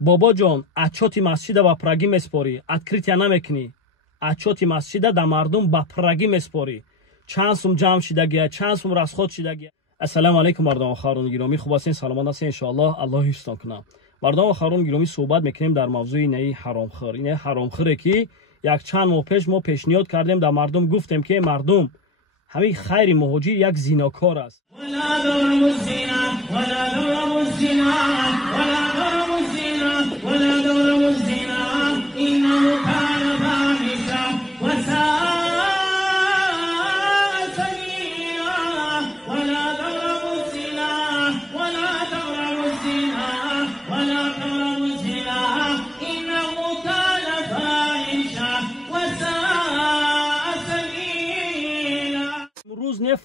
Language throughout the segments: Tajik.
бобо ҷон отчёти масҷида ба прагӣ меспорӣ, открития намекунӣ, отчёти масҷида да мардум ба прагӣ меспорӣ. чанд сум ҷамъ шидагия, чанд сум расход шидагия. ассалому алайкум мардони харони гиромӣ, хуб ҳастин, саломат ҳастин? иншоаллоҳ аллоҳ ҳифзтон кунад. мардони харони гиромӣ, суҳбат мекунем дар мавзӯи инаи ҳаромхӯр. инаи ҳаромхӯре ки як чанд моҳ пеш мо пешниҳод кардем, дар мардум гуфтем ки мардум ҳамин хайри муҳоҷир як зинокор аст.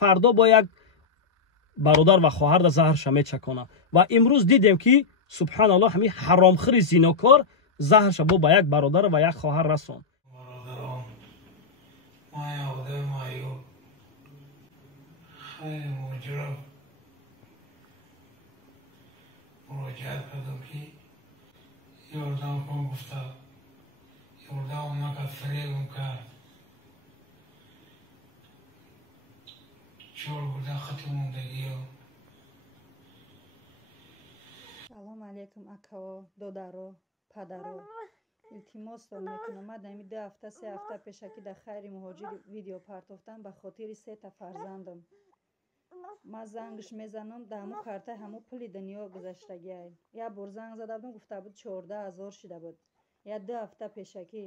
фардо бо як бародар ва хоҳарда заҳрша мечакона ва имрӯз дидем ки субҳаналлоҳ ҳамин ҳаромхӯри зинокор заҳрша бо ба як бародар ва як хоҳар расон. бародарон, ман одам айёб хайр муҳоҷира муроҷиат кардам ки ёрдам кун, гуфта ёрдамам накард, фиребам кард. 4 бурда хати мондагиё. салому алейкум акао, додаро, падаро. илтимосдон мекунам. ман дами 2 ҳафта 3 ҳафта пеша ки дар хайри муҳоҷир видео партофтам ба хотири 3 та фарзандам. ман зангш мезанам, дар ҳамун карта ҳамун пули дунё гузаштагиай. як бор занг зада будам, гуфта буд 14 000 шида буд. я 2 ҳафта пеша ки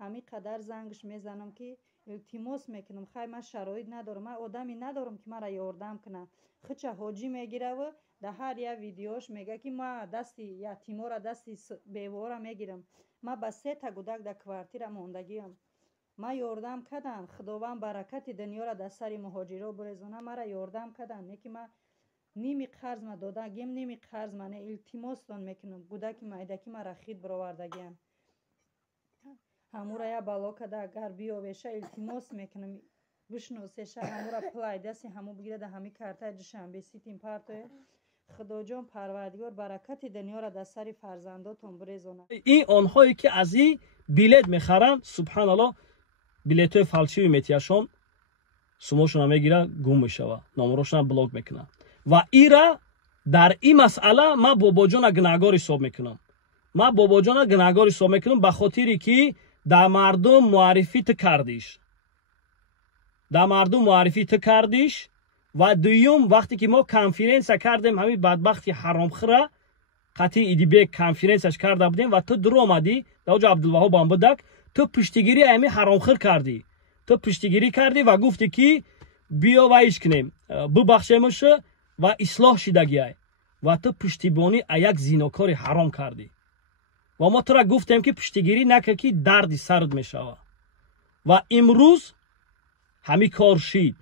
ҳамин қадар зангш мезанам ки илтимос мекунам, хай ман шароит надорам, ман одаме надорам ки мара ёрдам кунад. хича ҳоҷӣ мегираву дар ҳар як видеош мега ки ман дасти ятимора, дасти бевора мегирам. ман ба 3 та гудак дар квартира мондагиам. ман ёрдам кардам, худованд баракати дунёро дар сари муҳоҷиро бурезона, мара ёрдам кардам. не ки ман ними қарз ма додам, гем ними қарз ма не. илтимосдон мекунам, гудаки майдаки мара хит баровардагиам. ҳамура я бало када агар биёвеша илтимос мекунам бишносеша, ҳамура пулай дасти ҳаму бигира дар ҳамин картаи душанбе ситин партоя. худоҷон парвардигор баракати дунёро дар сари фарзандотон бурезона. ин онҳое ки аз ин билет мехаранд, субҳаналлоҳ, билетҳои фалшиви метияшон, сумошона мегира, гум мешава, номерошона блок мекунад. ва ира дар ин масъала ман бобоҷона гунаҳгор ҳисоб мекунам. ман бобоҷона гунаҳгор ҳисоб мекунам ба хотире ки дар мардум муаррифӣ ту кардиш. дар мардум муаррифӣ ту кардиш. ва дуюм, вақте ки мо конференсия кардем ҳамин бадбахти ҳаромхӯра қатъи идибек конференсияш карда будем ва ту дуромадӣ дар ҷо абдулваҳобам будак, ту пуштигирӣ ҳамин ҳаромхӯр кардӣ. ту пуштигирӣ кардӣ ва гуфтӣ ки биё ва иш кунем, бубахшемушу ва ислоҳ шидагиай. ва ту пуштибонӣ а як зинокори ҳаром кардӣ. ва мо тура гуфтем ки пуштигирӣ накун ки дарди сард мешава. ва имрӯз ҳамин кор шид.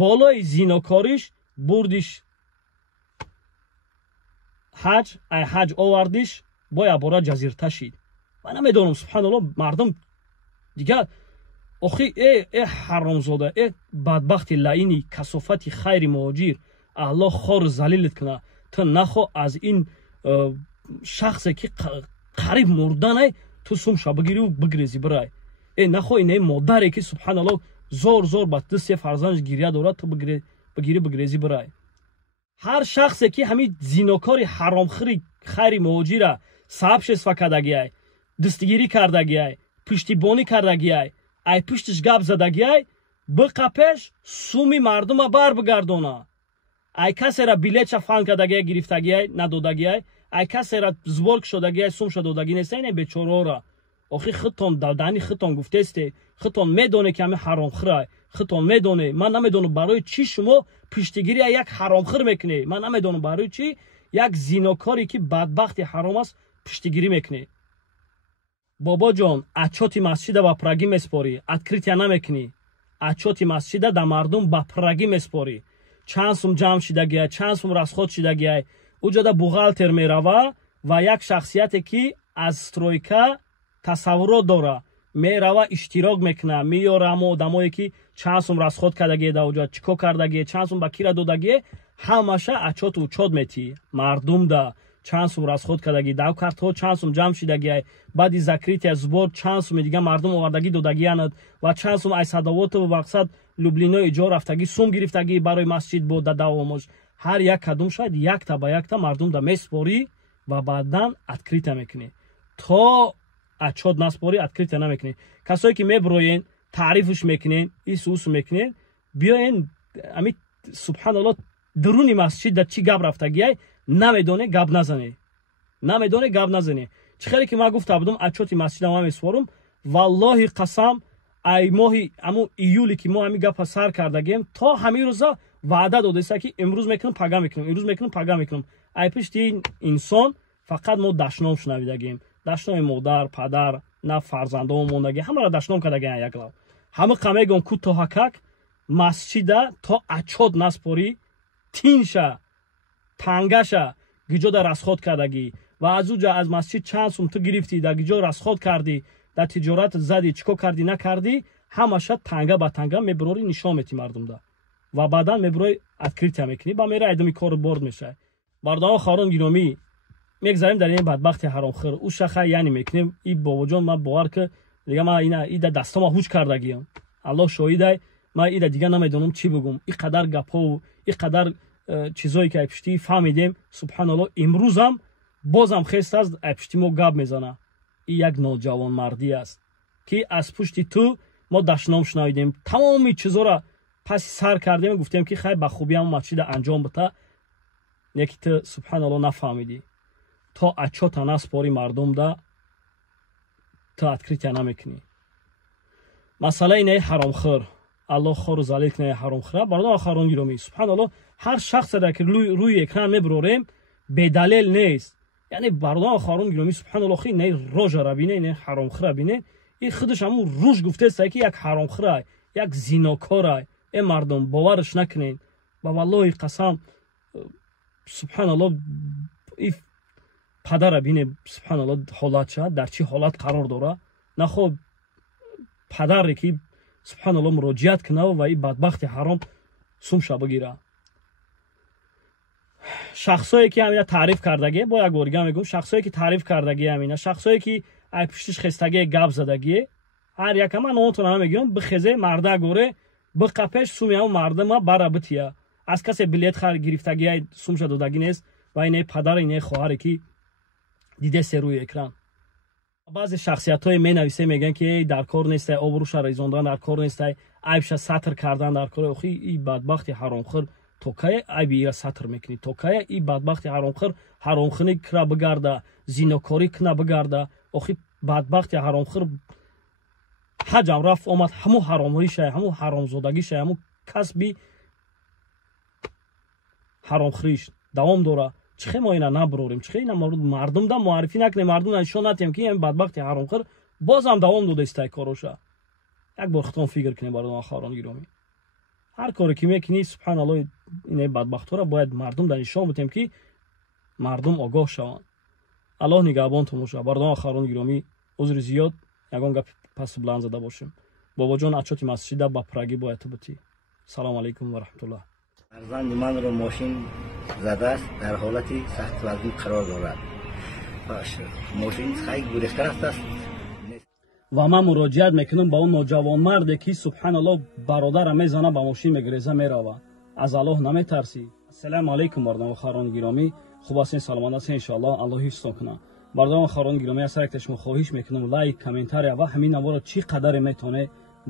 болои зинокориш бурдиш ҳаҷ, ай ҳаҷ овардиш, бо ябора ҷазирта шид. ман намедонам, субҳаналлоҳ, мардум дигар охи ҳаромзода, бадбахти лаъини касофати хайри муҳоҷир, аллоҳ хору залилит кунад. ту нахоҳ аз ин шахсе ки қариб мурданай ту сумша бигиру бигрезӣ бирай. нахоҳ инаи модаре ки субҳаналлоҳ зор ба 2-3 фарзандаш гирья дорад, ту бигирӣ бигрезӣ бирай. ҳар шахсе ки ҳамин зинокори ҳаромхӯри хайри муҳоҷира сабабшества кардагиай, дастгирӣ кардагиай, пуштибонӣ кардагиай, ай пуштиш гап задагиай, биқапеш суми мардума барбигардона. ай касера билетша фан кардагиай, гирифтагиай, надодагиай, ай касера збор кушодагиай, сумша додагӣ неста. ин бечораора охи хитон дадани хитон гуфтесте, хитон медоне ки ҳамин ҳаромхӯрай, хитон медоне. ман намедонам барои чӣ шумо пуштигирӣ як ҳаромхӯр мекунед. ман намедонам барои чӣ як зинокоре ки бадбахти ҳаром аст пуштигирӣ мекунед. бобо ҷон, отчёти масҷида ба прагӣ меспорӣ, открития намекунӣ. отчёти масҷида да мардум ба прагӣ меспорӣ. чанд сум ҷамъ шидагиай, чанд сум расход шидагиай. уҷода бухгалтер мерава ва як шахсияте ки аз стройка тасаввурот дора, мерава иштирок мекуна, меёра ҳамон одамое ки чанд сум расход кардагие дар уҷа, чико кардагие, чанд сум ба кира додагие, ҳамаша отчёту учёт метӣ. мардум да чанд сум расход кардаги, давкартҳо чанд сум ҷамъ шидаги, баъди закрития збор чанд суми дига мардум овардаги додагиянад ва чанд сум ай садовоту мақсад Люблино иҷо рафтаги сум гирифтаги барои масҷид бо дадавомош ҳар як кадум шаид якта ба якта мардум да меспорӣ ва баъдан открита мекунӣ. То отчет наспорӣ открита намекунӣ. Касое ки мебироен таърифш мекунен исус мекунен биёен ами субҳаналлоҳ дуруни масҷида чӣ гап рафтагиай намедоне гап назане. чӣ хеле ки ман гуфта будам отчети масҷида ман меспорум валлоҳи қасам ай моҳи аму июле ки мо ҳами гапа сар кардагем то ҳамин рӯза ваъда додаиста ки имрӯз мекунам пага мекунам ай пишти ин инсон фақат мо дашном шунавидагем, дашноми модар падар на фарзандон мондаги ҳамаро дашном кардагем як лав ҳама қамегон ку то ҳакак масҷида то отчет наспорӣ тинша тангаша гиҷода расход кардаги ва аз уҷа аз масҷид чанд сум ту гирифтӣ дар гиҷо расход кардӣ дар тиҷорат задӣ чӣ кор кардӣ накардӣ ҳамаша танга ба танга мебирорӣ нишон метӣ мардумда ва баъдан мебирои открития мекунӣ ба мера айдами кору борд мешавад. Бардомо хаворон гиромӣ мегзарем дар ин бадбахти ҳаромхӯр уша хай яъне мекунем и бобоҷон ман бовар ки дига ман ида дастама ҳуҷ кардагиам аллоҳ шоҳидай ман ида дига намедонам чӣ бигӯм иқадар гапҳову иқадар чизое ки айпишти фаҳмидем субҳаналлоҳ имрӯзам бозам хест аст айпишти мо гап мезана и як ноҷавонмардӣ аст ки аз пушти ту мо дашном шунавидем тамоми чизора паси сар кардем гуфтем ки хай ба хубӣ ҳам масҷида анҷом бита неки ту субҳаналлоҳ нафаҳмидӣ то отчета наспорӣ мардумда ту открития намекунӣ. масъалаи не ҳаромхӯр аллоҳ хору залил кунад ҳаромхӯра бардомо хаворон гиромӣ субҳаналлоҳ ҳар шахсеро ки рӯи экран мебирорем бедалел нест яъне бардомо хаворон гиромӣ субҳаналлоҳ хи не рожара бине не ҳаромхӯра бине ин худаш ҳамун рӯж гуфтеста ки як ҳаромхӯрай як зинокорай е мардум бовараш накунед ба валлоҳи қасам субҳаналлоҳ и падара бине субҳаналлоҳ ҳолатша дар чӣ ҳолат қарор дора нахо падаре ки субҳаналлоҳ муроҷиат кунав ва и бадбахти ҳаром сумша бигира. шахсое ки ҳамина таъриф кардаге бо як борига мегӯм шахсое ки таъриф кардаге ҳамина шахсое ки ай пуштиш хестаге гап задагие ҳар яка ман номатона намегирам бихезе марда горе биқапеш суми ҳамун мардама бара бития аз касе билет гирифтагия сумша додагӣ нест ва ине падар ине хоҳаре ки дидесе рӯи экран. баъзе шахсиятҳое менависе мегӯянд ки дар кор нестай обрӯша резондан дар кор нестай айбша сатр кардан дар кор охи и бадбахти ҳаромхӯр то кая айби ира сатр мекунӣ то кая и бадбахти ҳаромхӯр ҳаромхӯрӣ кира бигарда зинокорӣ кина бигарда охи бадбахти ҳаромхӯр ҳаҷам рафт омад ҳамун ҳаромришай ҳамун ҳаромзодагишай ҳамун касби ҳаромхӯриш давом дора чихе мо ина набирорем чихе ина мардумда муаррифӣ накунем мардумда нишон натиҳем ки ин бадбахти ҳаромхӯр бозам давом дода истай короша як бор хутон фикр кунем бардомо хаворон гиромӣ ҳар коре ки мекунӣ субҳаналлоҳ ин бадбахтҳоро бояд мардумда нишон битем ки мардум огоҳ шаванд. аллоҳ нигаҳбонтон бошад. бардомо хаворон гиромӣ узри зиёд ягон гапи пасу буланд зада бошем бобоҷон отчети масҷида ба пурагӣ бояд ту битӣ. салому алайкум ва раҳматуллоҳ. фарзанди манро мошин задааст дар ҳолати сахтвазнӣ қарор дорад мошин хай гурехта рафтааст ва ман муроҷиат мекунам ба он ноҷавонмарде ки субҳаналлоҳ бародара мезана ба мошин мегиреза мерава аз аллоҳ наметарсӣ. ассалому алайкум бардомо хаворони гиромӣ хуб ҳастен саломат ҳастен иншоаллоҳ аллоҳ ҳифзтон кунад. бардомо хаворони гиромӣ аз сар шумо хоҳиш мекунам лайк комментария ва ҳамин наворо чӣ қадаре метавоне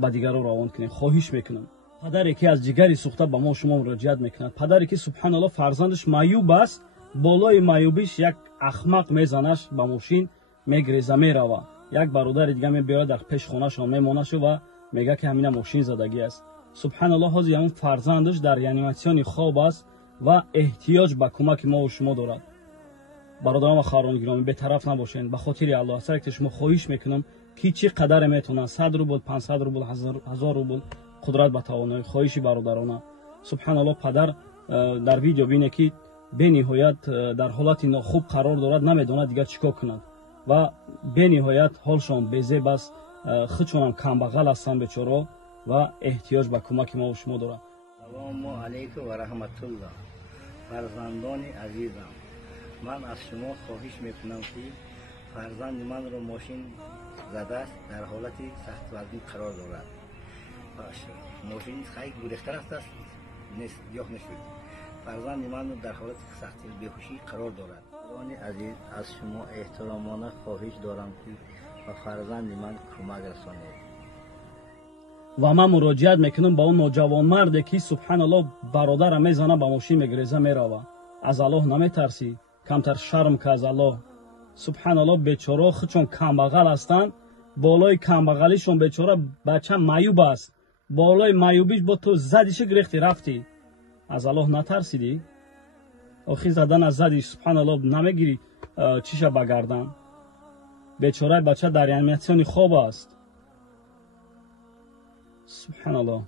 ба дигарон равон кунед хоҳиш мекунам. падаре ки аз ҷигари сӯхта ба мо шумо муроҷиат мекунад падаре ки субҳаналлоҳ фарзандаш маъюб аст болои маъюбиш як ахмақ мезанаш ба мошин мегиреза мерава як бародари дига мебиёрад дар пеш хонашон мемонашу ва мега ки ҳамина мошин задагӣ аст субҳаналлоҳ ҳозир ҳамун фарзандаш дар реаниматсиони хоб аст ва эҳтиёҷ ба кӯмаки мову шумо дорад. бародарон ва хаворони гиромӣ бетараф набошед ба хотири аллоҳ аз саракти шумо хоҳиш мекунам ки чӣ қадаре метавонанд 100 рубл 500 рубл 1000 рубл қудрат ба тавонои хоҳиши бародарона субҳаналлоҳ падар дар видео бине ки бениҳоят дар ҳолати нохуб қарор дорад намедонад дигар чӣ кор кунад ва бениҳоят ҳолшон безеб аст худшонам камбағал ҳастанд бечоро ва эҳтиёҷ ба кӯмаки мо шумо дорад. салому алайкум ва раҳматуллоҳ. фарзандони азизам من از شما خواهش میکنم که فرزند من رو ماشین زده است، در حالت سخت وزنی قرار دارد. ماشین خیلی گریخته رفته است، نیست بیاه نشد. فرزند من در حالت سخت بیهوشی قرار دارد. دوستان عزیز، از شما احترامانه خواهش دارم که به فرزند من کمک رسانید. و من مراجعت میکنم به اون نوجوان مرده که سبحان الله برادرم میزنه به ماشین میگریزه میروه. از الله نمیترسی؟ کمتر شرم که از الله. سبحان الله بیچاره چون کمبغل هستند، بالای کمبغلیشون بیچاره بچه معیوب است، بالای معیوبیش با تو زدیش گرفتی رفتی. از الله نترسیدی؟ آخی زدن از زدیش سبحان الله نمیگیری چیشه بگردن. بیچاره بچه در انیمیسیون خواب است. سبحان الله.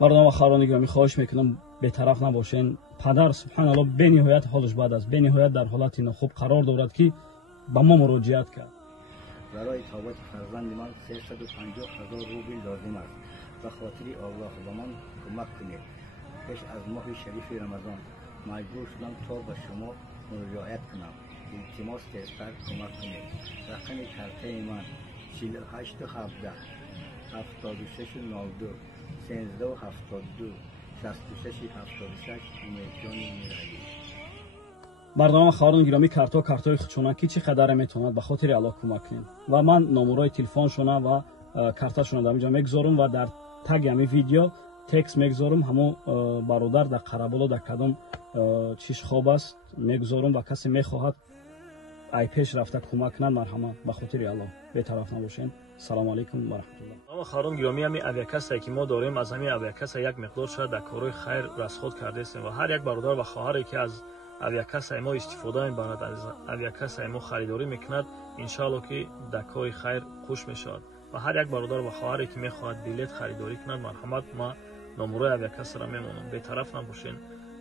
مردم و خواهران گرامی خواهش میکنم بی‌طرف نباشین. پدر سبحان الله به نهایت حالش بد است، به نهایت در حالت ناخوب قرار دارد که به ما مراجعت کرد. برای تابت فرزند من 350,000 روبل لازم است. به خاطر الله به من کمک کنید. پیش از ماه شریف رمضان مجبور شدم تا به شما مراجعت کنم. التماس تیزتر کمک کنید. رقم کارت من 4817 7692 1372 6676 مردم و خواهران گرامی، کارتای خودشون چی قدر میتوند به خاطر الله کمک کنید. و من نمرای تلفنشون و کارتاشون در اینجا میگذارم و در تگ همین ویدیو تکس میگذارم. همون برادر در قربالا در کدام چیش خواب است میگذارم و کسی میخواهد ای پیش رفته کمک کنند مرحمت به خاطر الله بی‌طرف نباشین. سلام علیکم و رحمت الله. خواهران گرامی، همین اویاکسی که ما داریم از همین اویاکس یک مقدار شده در کارهای خیر رسخود کرده است و هر یک برادر و خواهری که از اویاکس ما استفاده می‌برد، از اویاکس ما خریداری میکند، ان شاءالله که در کار خیر خوش میشود. و هر یک برادر و خواهری که میخواهد بلیط خریداری کند مرحمت ما نمره اویاکس را میمونم. بی‌طرف نباشین،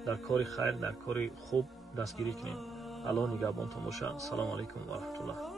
در کار خیر در کار خوب دستگیری کنین. الله نگهبانتون باشه. سلام علیکم و رحمت الله.